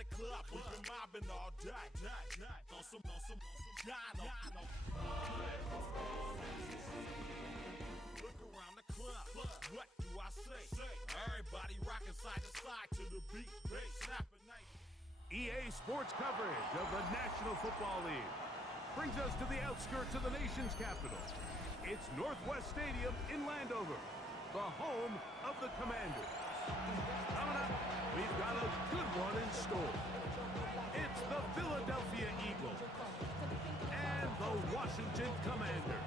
the club, we've been mobbing all day. On some Jono. Look around the club, what do I say? Everybody rocking side to side to the beat. Snapping night. EA Sports coverage of the National Football League brings us to the outskirts of the nation's capital. It's Northwest Stadium in Landover, the home of the Commanders. Coming up, we've got a good one in store. It's the Philadelphia Eagles and the Washington Commanders.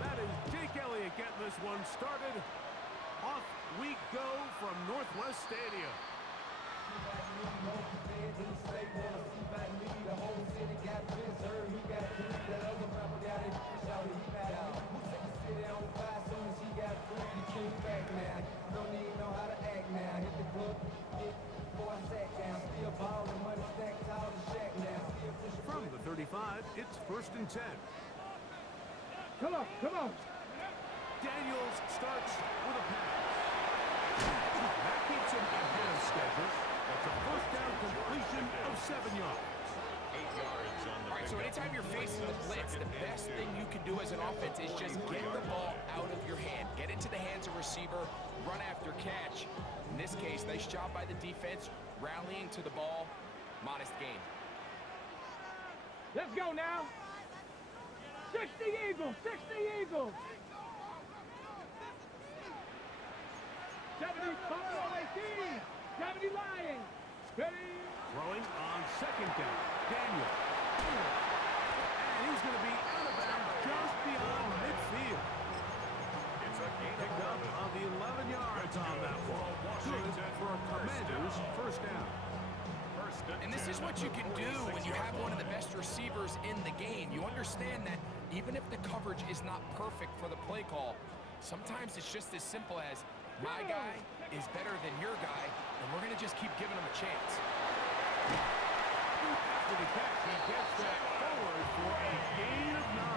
That is Jake Elliott getting this one started. Off we go from Northwest Stadium. From the 35, it's 1st and 10. Come on. Daniels starts with a pass. That keeps him ahead of schedule. That's a 1st down completion of 7 yards. 8 yards on the All right, so anytime you're facing the blitz, the best thing you can do as an offense is just get the ball out of your hand. Get into the hands of receiver, run after catch. In this case, nice job by the defense, rallying to the ball. Modest gain. Let's go now. 60 Eagles, 70 Lions. Ready? Throwing on 2nd down. Daniel. And he's going to be out of bounds just beyond midfield. It's a gain Picked up on the 11 yards on that ball. Good for a Commanders 1st down. And this is what you can do when you have one of the best receivers in the game. You understand that even if the coverage is not perfect for the play call, sometimes it's just as simple as my guy is better than your guy, and we're going to just keep giving him a chance. After the catch, he gets that forward for a gain of 9.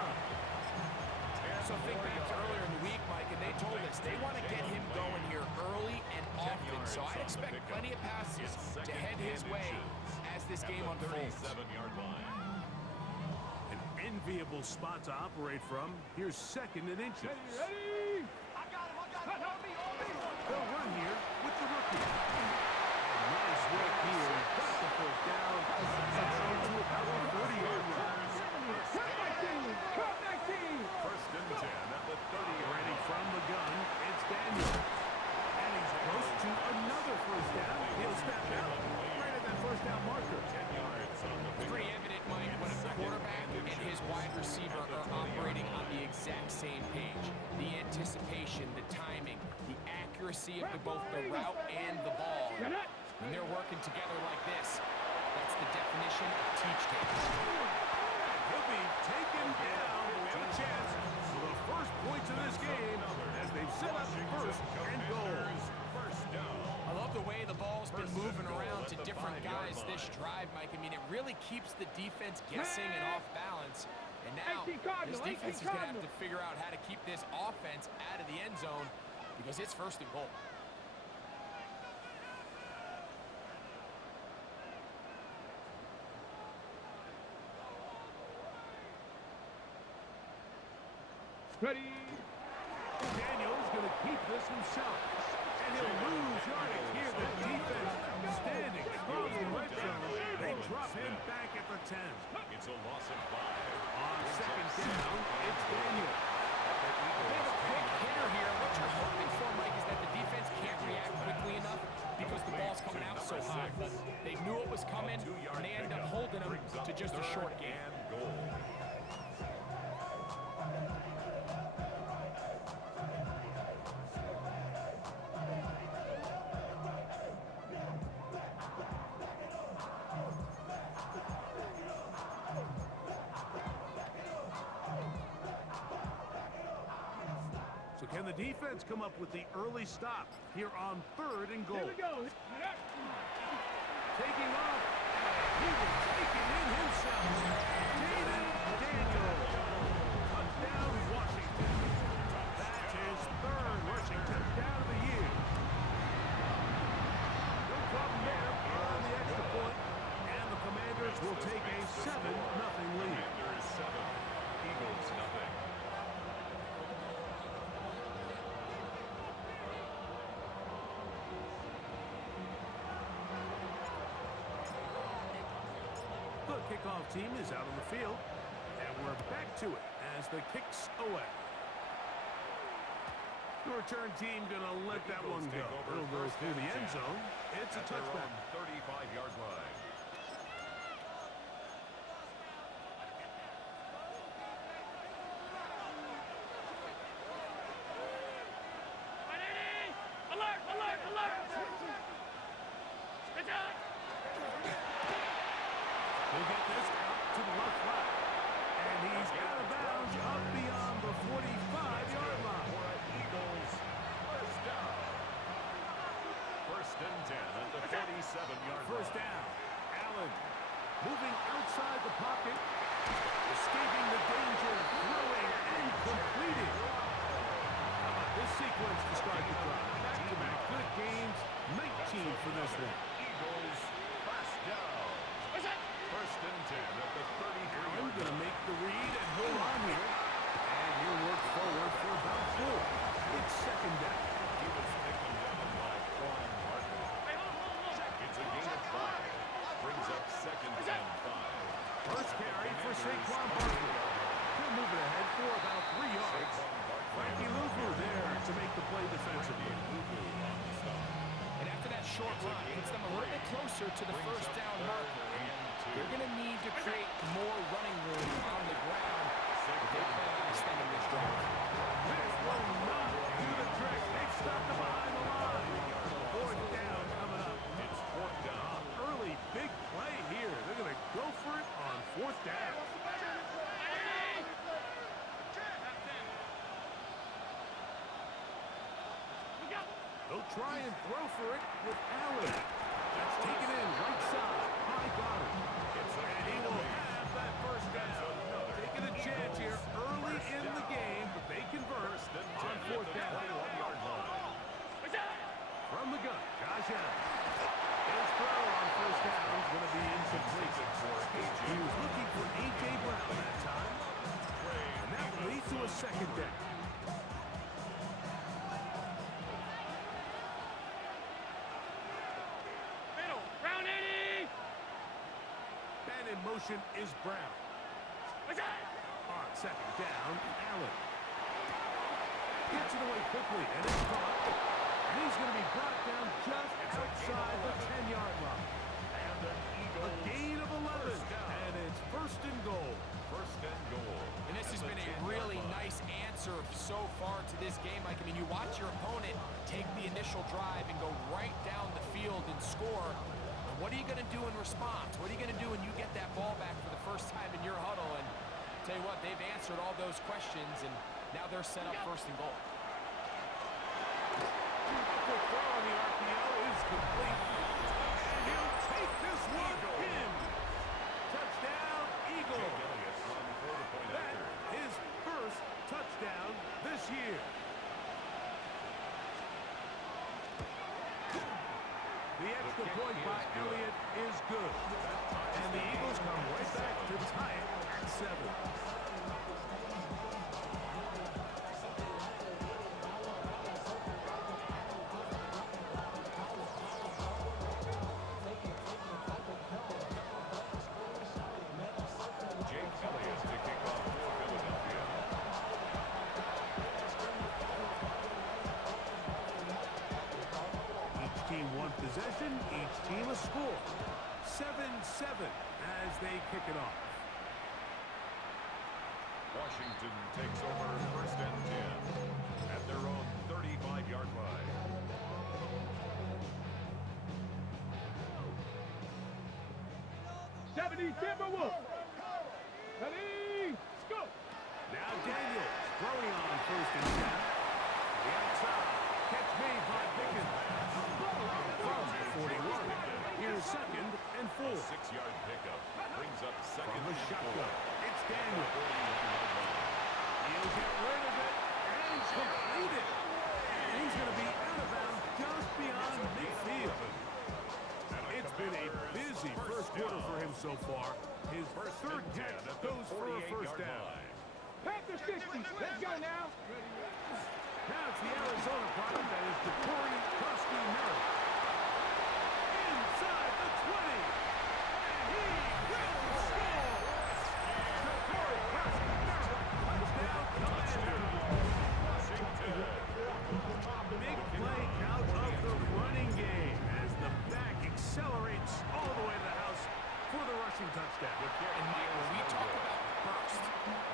So think back to earlier in the week, Mike, and they told us they want to get him going here early and often. So I expect plenty of passes to head his way as this game unfolds. 37-yard line. An enviable spot to operate from. Here's 2nd and inches. Ready? I got him. Help me. They'll run here with the rookie. Nice work here. Got the 1st down. Down to about the 30-yard line. Cut back team. 1st and 10 at the 30. Ready from the gun, it's Daniel. And he's close to another 1st down. He'll step out right at that 1st down marker. 10 yards on the It's pretty evident, Mike, when a quarterback and his wide receiver are operating on the exact same page. The anticipation, the timing, the accuracy of both the route and the ball. When they're working together like this, that's the definition of teach tape. He'll be taken down. We have a chance for the first points of this game as they've set up 1st and goal. I love the way the ball's been moving around to different guys this drive, Mike. I mean, it really keeps the defense guessing and off balance. And now, this defense is going to have to figure out how to keep this offense out of the end zone because it's 1st and goal. Ready? Daniel's going to keep this himself. And he'll lose yardage here. The defense standing across the red zone. They drop him back at the 10. It's a loss of 5. On 2nd down, it's Daniel. A bit of a quick hitter here. What you're hoping for, Mike, is that the defense can't react quickly enough because the ball's coming out so high. But they knew it was coming, and they end up holding them to just a short gain. But can the defense come up with the early stop here on 3rd and goal? Here we go. Taking off. He was taking in himself. Jaden Daniels. Touchdown, Washington. That's his 3rd rushing touchdown of the year. No problem there on the extra point. And the Commanders will take a 7-0 lead. Commanders 7, Eagles nothing. The kickoff team is out on the field, and we're back to it as the kick's away. The return team gonna let that one go. It'll go through the end zone. It's a touchback. 35-yard line. Alert! Alert! Alert! Get out! He'll get this out to the left flat, and he's out of bounds up beyond the 45-yard line. Eagles first down. 1st and 10 at the 47-yard line. First down. Allen moving outside the pocket, escaping the danger, throwing and completing. How about this sequence to start the drive? Back-to-back good games, 19 for this one. Eagles first down. 1st and 10 at the 33-yard Allen line. going to make the read and hold on here. And he'll work forward for about 4. It's 2nd down. He was taken down by Quan Barkley. It's a gain of 5. Brings up 2nd and 5. First carry for Saquon Barkley. He'll move it ahead for about 3 yards. Frankie Luvu there to make the play defensively. And after that short run, puts them a little bit closer to the first down marker. They're going to need to create more running room on the ground if they plan on extending this drive. This will not do the trick. They've stopped him behind the line. 4th down coming up. It's 4th down. Early big play here. They're going to go for it on 4th down. They'll try and throw for it with Allen. That's taken in right side by Goddard. And he will have that first down. Taking a chance here early in the game, but they convert on 4th down. From the gun, Josh Allen. His throw on 1st down is going to be incomplete. He was looking for A.J. Brown that time. And that will lead to a 2nd down. In motion is Brown. On 2nd down, Allen. Gets it away quickly, and it's caught. And he's going to be brought down just outside the 10-yard line. A gain of 11, and it's 1st and goal. 1st and goal. And this has been a really nice answer so far to this game. Like, I mean, you watch your opponent take the initial drive and go right down the field and score. What are you going to do in response? What are you going to do when you get that ball back for the first time in your huddle? And tell you what, they've answered all those questions, and now they're set up 1st and goal. The throw on the RPO is complete. And he'll take this one in. Touchdown, Eagles. That is 1st touchdown this year. The extra point by Elliott is good. And the Eagles come right back to tie it at 7. Jake Elliott to kick off for Philadelphia. Each team one possession, each team a score. 7-7 as they kick it off. Washington takes over 1st and 10 at their own 35-yard line. Timberwolves. Ready, go. Now Daniels throwing on 1st and 10. far. His third catch goes for a first down. Panther 60. Let's go now. Now it's the Arizona product that is Ja'Cory Krusty-Merritt. Inside the 20. And he will score. Ja'Cory Krusty-Merritt. Touchdown, Commander. Big play out of the running game as the back accelerates all the way to the house for the rushing touchdown. And Mike, when we talk about burst,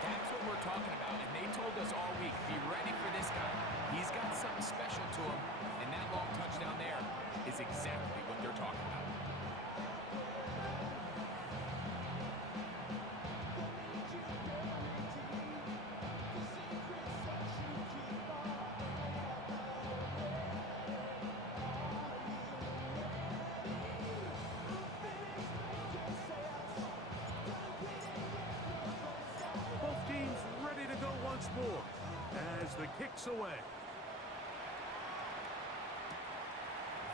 that's what we're talking about. And they told us all week, be ready for this guy. He's got something special to him. And that long touchdown there is exactly what they're talking about. Both teams ready to go once more as the kick's away.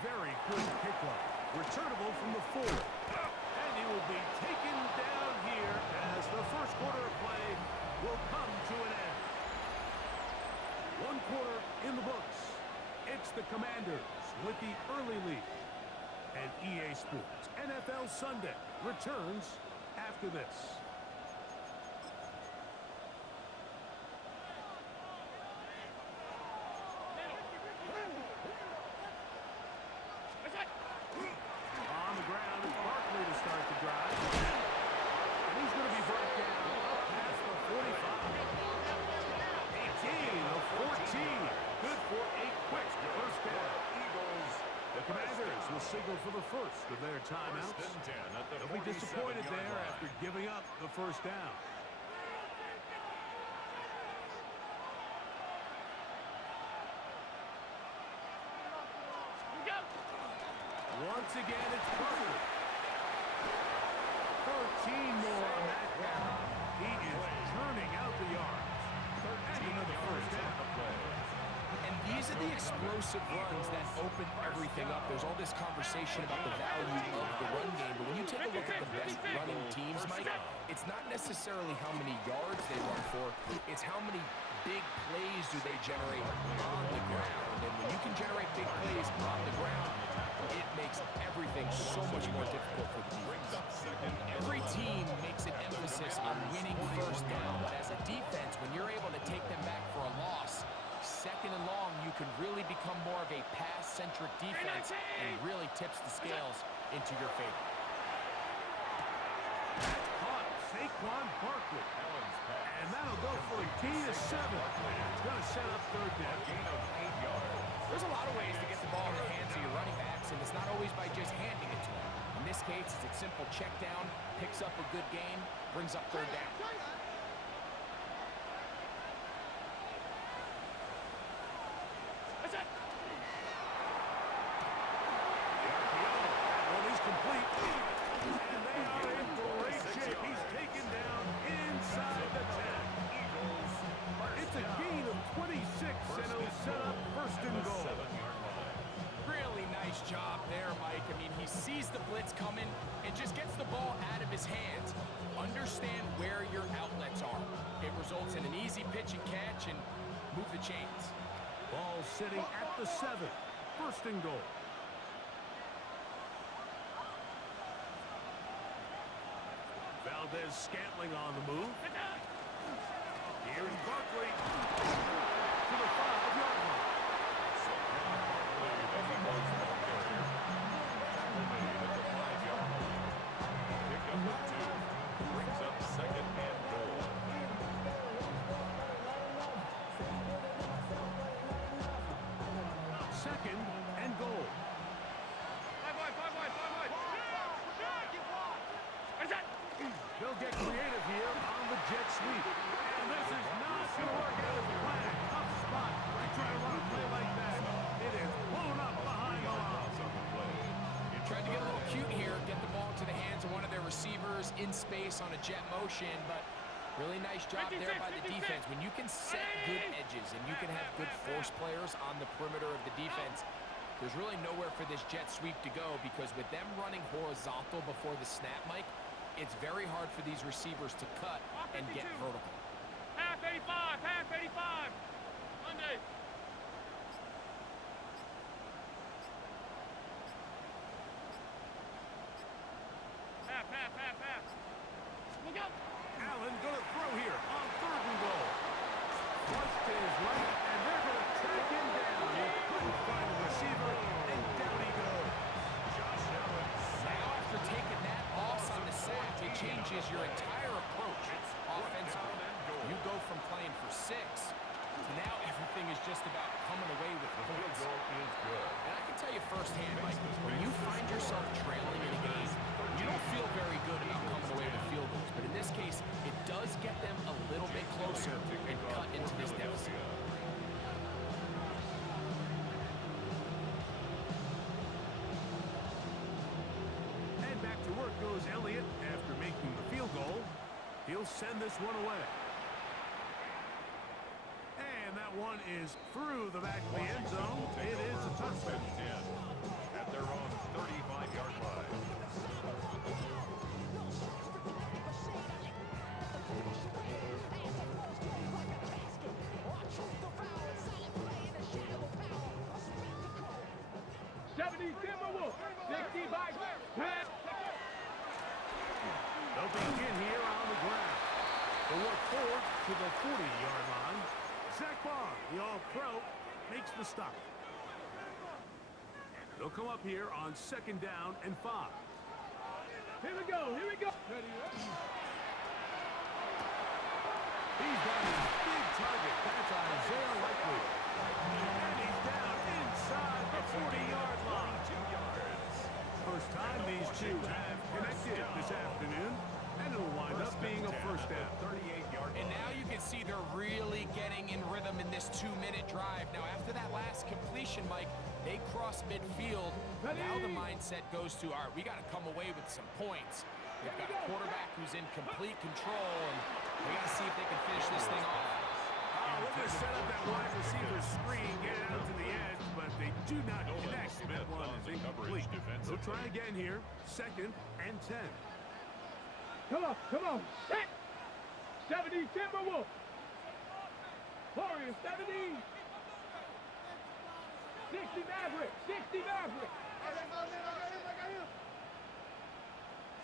Very good kickoff. Returnable from the 4. And he will be taken down here as the first quarter of play will come to an end. 1 quarter in the books. It's the Commanders with the early lead. And EA Sports NFL Sunday returns after this. On the ground, it's Barkley to start the drive. And he's going to be brought down up past the 45. A gain of 14. Good for a quick first down. The Commanders will signal for the first of their timeouts. They'll be disappointed there after giving up the first down. Once again, it's Barkley. 13 more on that down. He is churning out the yards. And another first down. And these are the explosive runs that open everything up. There's all this conversation about the value of the run game, but when you take a look at the best running teams, Mike, it's not necessarily how many yards they run for, it's how many big plays do they generate on the ground. And when you can generate big plays on the ground, it makes everything so much more difficult for the defense. Every team makes an emphasis on winning first down, but as a defense, when you're able to take them back for a loss, second and long, you can really become more of a pass-centric defense and really tips the scales into your favor. That's caught. Saquon Barkley. And that'll go for a gain of 7. It's going to set up third down. There's a lot of ways to get the ball in the hands of your running backs, and it's not always by just handing it to them. In this case, it's a simple check down, picks up a good gain, brings up third down. Well, he's complete. And they are in great shape. He's taken down inside the 10. It's a gain of 26, and it'll set up first and goal. Really nice job there, Mike. I mean, he sees the blitz coming and just gets the ball out of his hands. Understand where your outlets are. It results in an easy pitch and catch and move the chains. Ball sitting at the 7. First and goal. Valdez-Scantling on the move. Here's Barkley to the 5-yard line. Brings up second and goal. Second and goal. They'll get creative here on the jet sweep. And this is not going to work out as planned. Tough spot. They try to run a play like that. It is blown up behind the line. Tried to get a little cute here, get the ball into the hands of one of their receivers in space on a jet motion, but really nice job there by the defense. When you can set good edges and you can have good force players on the perimeter of the defense, there's really nowhere for this jet sweep to go, because with them running horizontal before the snap, Mike, it's very hard for these receivers to cut and get vertical. Half 85, half 85. Monday. Half. Look out. Allen gonna throw here on 3rd and goal. Flush to his right, and they're gonna track him down. He couldn't find the receiver, and down he goes. Josh Allen. Now after taking that loss on the sack, it changes your entire approach offensively. You go from playing for 6 to now everything is just about coming away with The field points. goal is good. And I can tell you firsthand, Mike, when you find yourself trailing in a game, you don't feel very good about coming away with field goals. But in this case, it does get them a little bit closer and cut into this deficit. And back to work goes Elliott after making the field goal. He'll send this one away. And that one is through the back of the end zone. It is a touchdown. 10 at their own 35-yard line. Timberwolves. 60 by 10. They'll begin here on the ground. They'll work forward to the 40-yard line. Zach Barr, the All-Pro, makes the stop. They'll come up here on 2nd down and 5. Here we go. He's got his big target. That's Isaiah Likely. And he's down inside the 40-yard line. 2 yards. First time these two have connected this afternoon, and it'll wind up being a first down. 38-yard And line. now you can see they're really getting in rhythm in this 2-minute drive. Now, after that last completion, Mike, they cross midfield. Now the mindset goes to, all right, we got to come away with some points. They've got a quarterback who's in complete control, and they got to see if they can finish this thing off. Look to set up that wide receiver screen, get it out to the edge, but they do not connect. That one is incomplete. They'll try again here. 2nd and 10. Come on. Set. 70 Timberwolves. Warriors 70. 60 Maverick.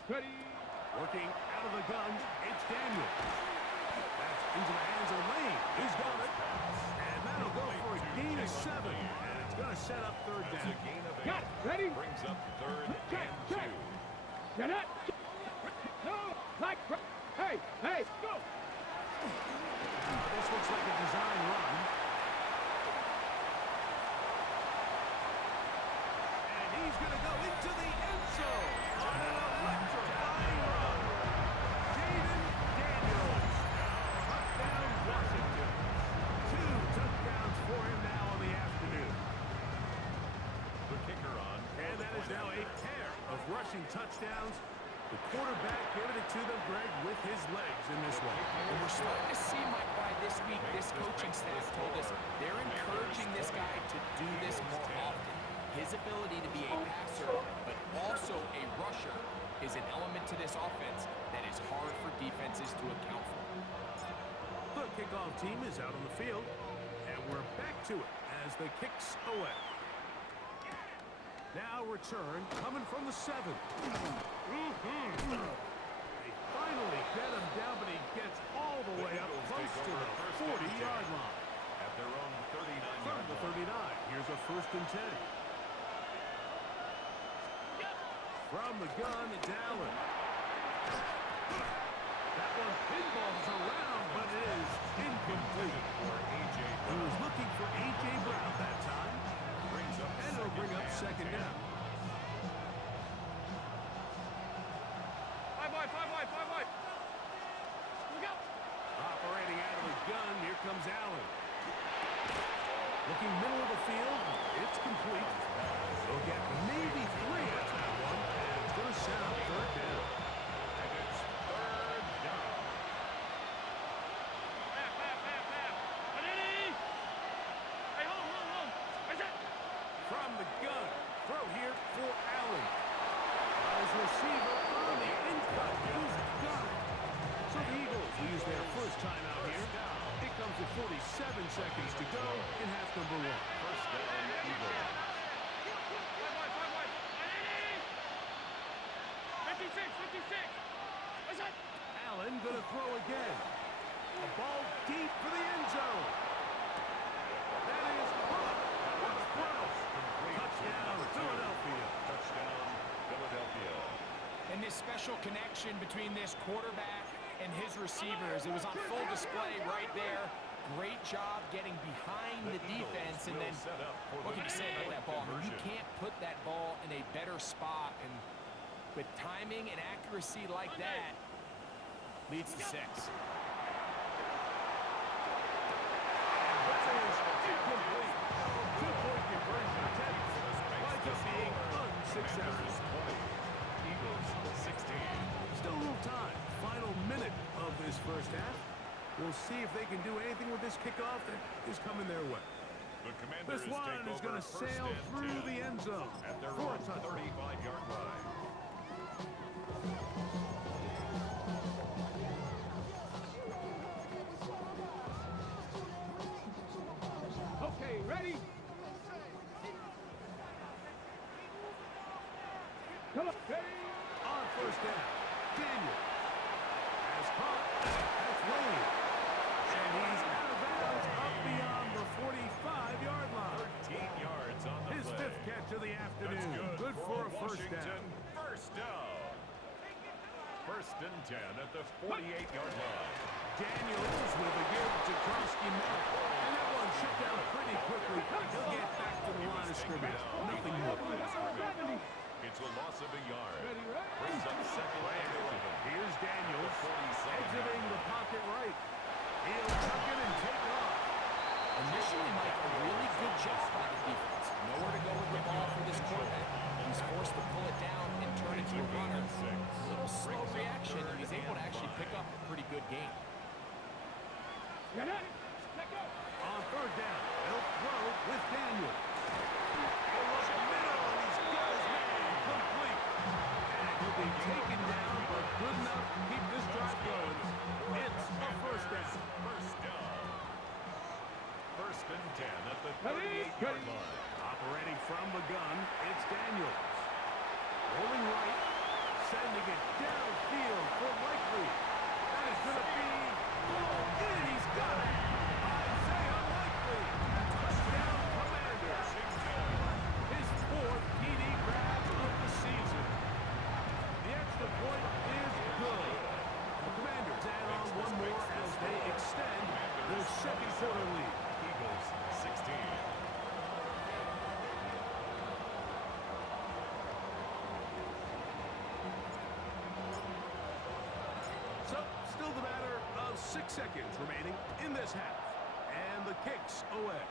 Ready. Working out of the gun, it's Daniel. That's into the hands of Lane. He's got it. And that'll go for a gain of 7. And it's going to set up 3rd That's down. a gain of 8. Got it. Ready. Brings up 3rd Check. and 2. Get it. No. Like. Hey. Go. This looks like a design run. And he's going to go into the end zone on an electrifying run. Jaden Daniels. Touchdown, Washington. 2 touchdowns for him now on the afternoon. The kicker on. And that is now a pair of rushing touchdowns. The quarterback giving it to them, Greg, with his legs in this one. And we're starting to see, Mike, why this week this coaching staff told us they're encouraging this guy to do this more often. His ability to be a passer, but also a rusher, is an element to this offense that is hard for defenses to account for. The kickoff team is out on the field, and we're back to it as the kicks away. Now return coming from the 7. They finally get him down, but he gets all the way up close to the 40-yard line. At their own 39-yard From the 39, here's a 1st and 10. From the gun, it's Allen. That one pinballs around, but it is incomplete. for A.J. He was looking for A.J. Brown that time, Brings up and it'll bring up 2nd down. 5 wide. Look out. Operating out of the gun, here comes Allen. Looking middle of the field, it's complete. They'll get maybe 3 at that one, and it's going to set up 3rd down. And it's 3rd down. Half. Ready. Hey, hold. Where's that? From the gun, throw here for Allen. His receiver on the in cut, seconds to go in half number one. First down, Eagles. 56. Allen gonna throw again. A ball deep for the end zone. That is caught. What a throw. Touchdown, Philadelphia. Touchdown, Philadelphia. And this special connection between this quarterback and his receivers, it was on full display right there. Great job getting behind the defense, and then what can you say about that ball? You can't put that ball in a better spot, and with timing and accuracy like that, leads to 6. That is incomplete. Two-point conversion attempt winds up being unsuccessful. Eagles 16. Still a little time. Final minute of this first half. We'll see if they can do anything with this kickoff that is coming their way. The Commanders This one is going to sail through the end zone at their for a own touchdown. 35-yard line. Okay, ready? Come on, ready? On first down, Daniel has caught. That's Wayne. And he's out of bounds up beyond the 45-yard line. 13 yards on the His play. fifth catch of the That's afternoon. good for a first Washington. down. First down. First and 10 at the 48-yard line. Daniels with a give to Krosky Mark. And that one shut down pretty quickly. He'll get back to the line of scrimmage. Nothing more. It's a loss of a yard. Ready? Brings up second and 11. Here's Daniels 47. exiting the pocket right. He'll tuck it and take off. Initially, Mike, a really good job by the defense. Nowhere to go with the ball for this quarterback. He's forced to pull it down and turn it to a runner. A little slow reaction, and he's able to actually pick up a pretty good game. Get it? Let go. On third down, they'll throw with Daniels. He'll look middle, and he's got his man complete. And he'll be taken down, but good enough to keep this drive going. It's a first down. First down. First and 10 at the Ready? 38-yard line. Operating from the gun, it's Daniels. Rolling right, sending it downfield for Likely. That is going to be pulled in. He's got it. Isaiah Likely. Touchdown, Commanders. His fourth TD grab of the season. The extra point is good. The Commanders add on one more as they extend their second quarter lead. Eagles 16. So, still the matter of 6 seconds remaining in this half. And the kick's away.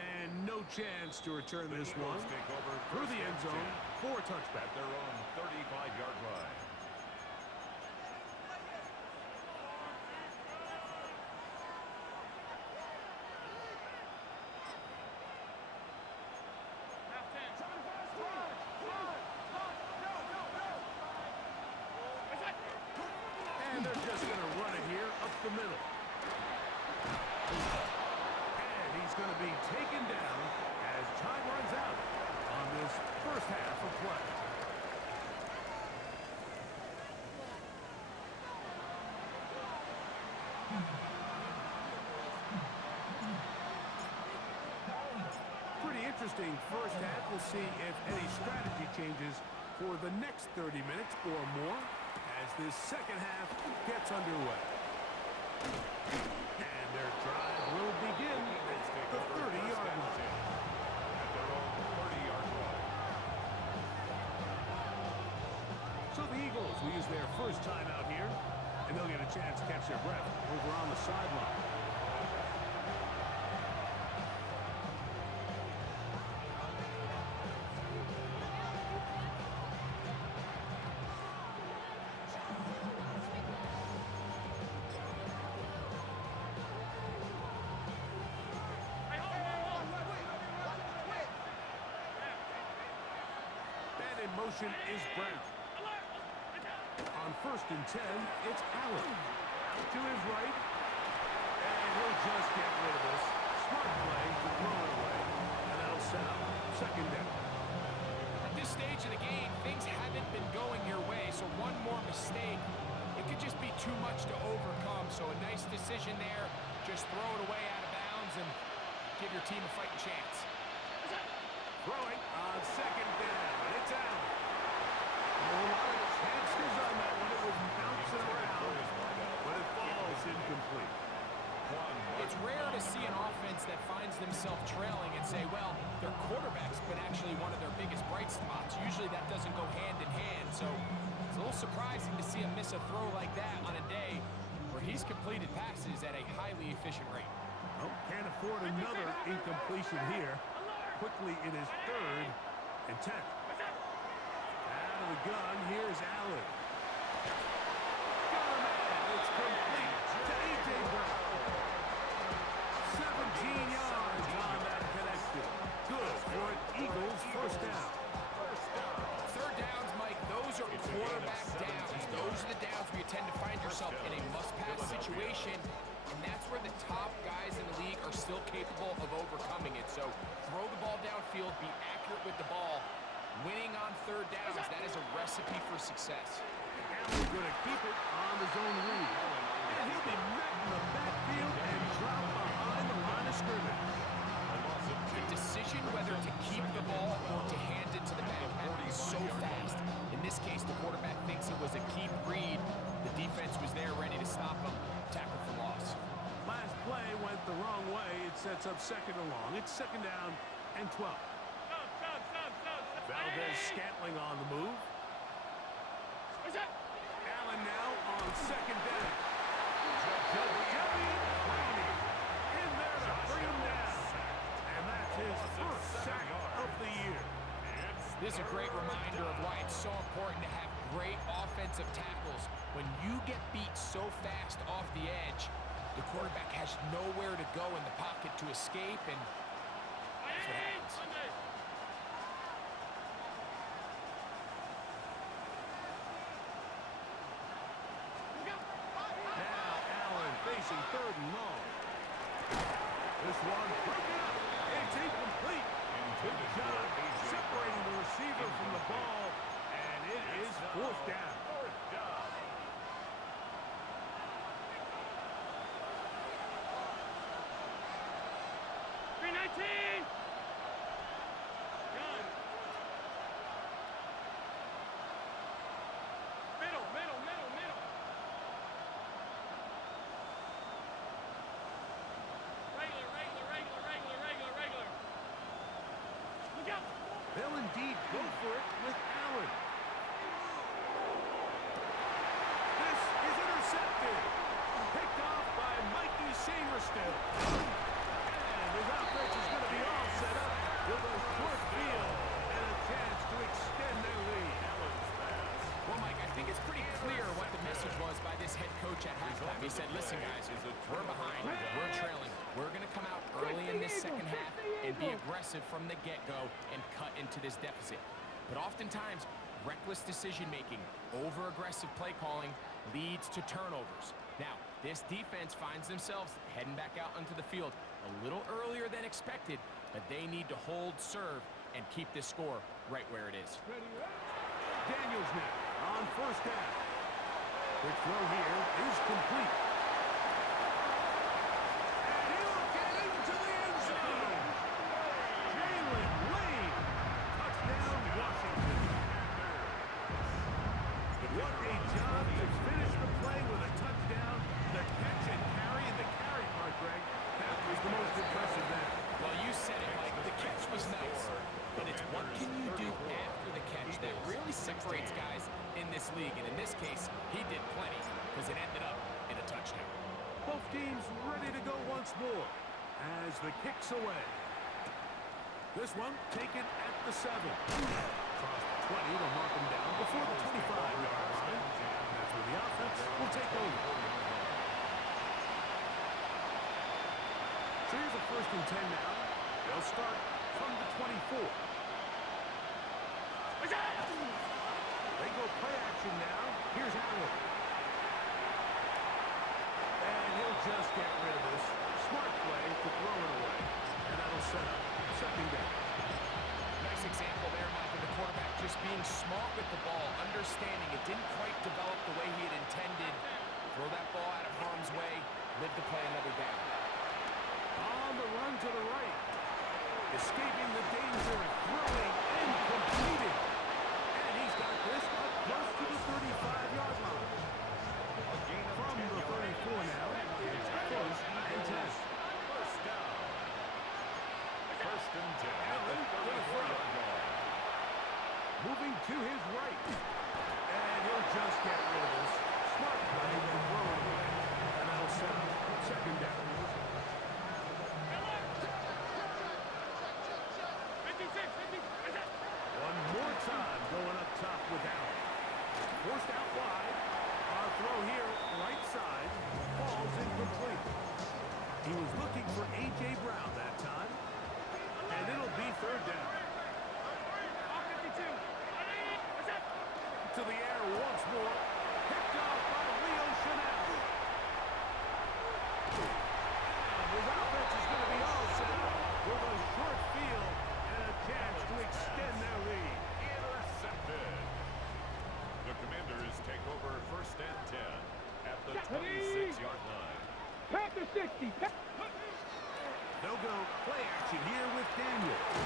And no chance to return this one Eagles take over through first the end and zone 10 for a touchback. at their own 35-yard line. And they're just going to run it here up the middle. And he's going to be taken down as time runs out on this first half of play. Pretty interesting first half. We'll see if any strategy changes for the next 30 minutes or more as this second half gets underway. And their drive will begin at the 30-yard line. At their own 30-yard line. So the Eagles will use their first time out here, and they'll get a chance to catch their breath over on the sideline. And in motion is Brown. On first and 10, it's Allen. Out to his right. And he'll decision there. Just throw it away out of bounds and give your team a fighting chance. Throwing on second down. It's out. A lot of chances on that one. It was bouncing around, but it falls incomplete. It's rare to see an offense that finds themselves trailing and say, well, their quarterback's been actually one of their biggest bright spots. Usually that doesn't go hand in hand, so it's a little surprising to see him miss a throw like that on a day where he's completed passes at a highly efficient rate. Oh, can't afford another incompletion here. Quickly it is 3rd and 10. Out of the gun, here's Allen. Got a man. It's complete to A.J. Brown. 17 yards on that connection. Good for an Eagles first down. Third downs, Mike, those are quarterback downs. Those are the downs where you tend to find yourself in a must-pass situation, and that's where the top guys in the league are still capable of overcoming it. So throw the ball downfield, be accurate with the ball. Winning on third downs, that is a recipe for success. Allen's going to keep it on his own read. And he'll be met in the backfield and drop behind the line of scrimmage. The decision whether to keep the ball or to hand it to the back happens so fast. In this case, the quarterback thinks it was a keep read. The defense was there ready to stop him. Tackle for loss. Last play went the wrong way. It sets up second and long. It's second down and 12. Valdez-Scantling on the move. Allen now on second down. Ja'Marr Clowney in there to bring him down. And that's his first sack of the year. This is a great reminder of why it's so important to have great offensive tackles. When you get beat so fast off the edge, the quarterback has nowhere to go in the pocket to escape, and that's what happens. Facing 3rd and long. This one broken up. It's incomplete. Good job separating the receiver from the ball, and it is 4th down. They'll indeed go for it with Allen. This is intercepted. Picked off by Mikey Sainristil. And his offense is going to be all set up with a short field and a chance to extend their lead. Well, Mike, I think it's pretty clear what the message was by this head coach at halftime. He said, listen, guys, we're behind, we're trailing. We're going to come out early in this second half and be aggressive from the get-go and cut into this deficit. But oftentimes, reckless decision-making, over-aggressive play calling leads to turnovers. Now, this defense finds themselves heading back out onto the field a little earlier than expected, but they need to hold serve and keep this score right where it is. Daniels now on first down. The throw here is complete. And he'll get into the end zone. Jalen Lane. Touchdown, Washington. What a job to finish the play with a touchdown. The catch and carry, and the carry part, Greg, that was the most impressive there. Well, you said it, Mike. The catch was nice, but it's what can you do after the catch that really separates guys in this league. And in this case, he did plenty because it ended up in a touchdown. Both teams ready to go once more as the kick's away. This one taken at the 7. Across the 20 to mark him down before the 25-yard line. That's where the offense will take over. So here's a 1st and 10 now. They'll start from the 24. They go play action now. Here's Allen. And he'll just get rid of this. Smart play to throw it away. And that'll set up second down. Nice example there, Mike, of the quarterback just being smart with the ball, understanding it didn't quite develop the way he had intended. Throw that ball out of harm's way, live to play another down. On the run to the right. Escaping the danger, throwing and completing. And he's got this up close to the 35-yard line. A gain of From 10 the 34 yards. now, it's first and 10. First down. First and 10 at the Allen to the front. 34-yard line. Moving to his right. And he'll just get rid of this. Smart play and throw it away. And that'll set up second down. 56. One more time going up top with Allen. Forced out wide. Our throw here, right side, falls incomplete. He was looking for A.J. Brown that time. And it'll be third down. To the air once more. Picked off by Leo Chanel. And his offense is going to be all set up with a short field and a chance to extend their lead. Intercepted. The Commanders take over first and 10 at the 26-yard line. Panther 60. They'll go play action here with Daniel.